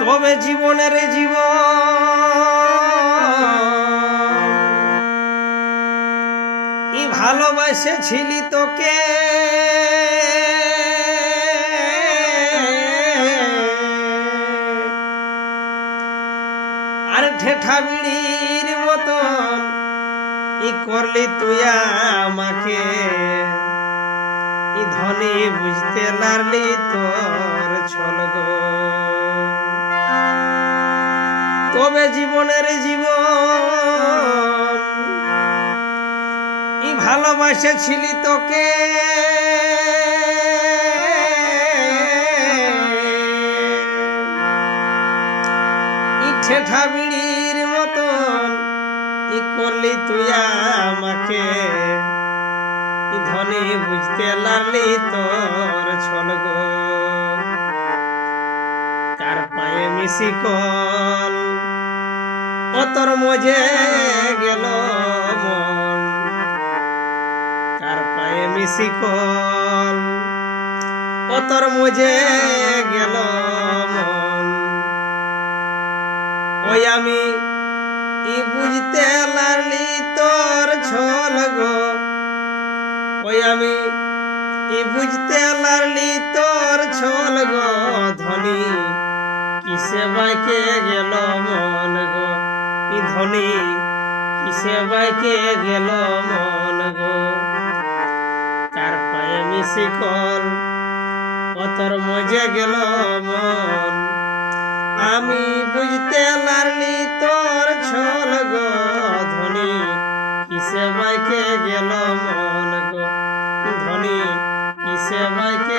তবে জীবনের জীবন ভালোবাসেছিলি তোকে, আর ঠেঠা বিড়ির মতন করলি তুই আমাকে। ধনী বুঝতে লারলি তোর ছলগ। তবে জীবনের জীবন ভালোবাসেছিলি তোকে, ঠেঠা বিড়ির মতন করলি তুই আমাকে। ধনী বুঝতে লাগলি তোর ছলগ। কার পায়ে মিশিকল ও তোর মজে গেল মন। কার পায়ে মিশিকল ও তোর মজে গেল মন। ওই আমি বুঝতে লাগলি তোর ছলগ। ওই আমি বুঝতে লাগলি তোর ছলগ। ধনী কিসে বাইকে গেল মন গো। ধনী কিসে বাইকে গেল মন গো। কার পায়ে মিশিকল ও তোর মজে গেল মন। আমি বুঝতে লাগলি তোর ছলগ। ধনী কিসে বাইকে গেল মন গো। ধনী কিসে বাইকে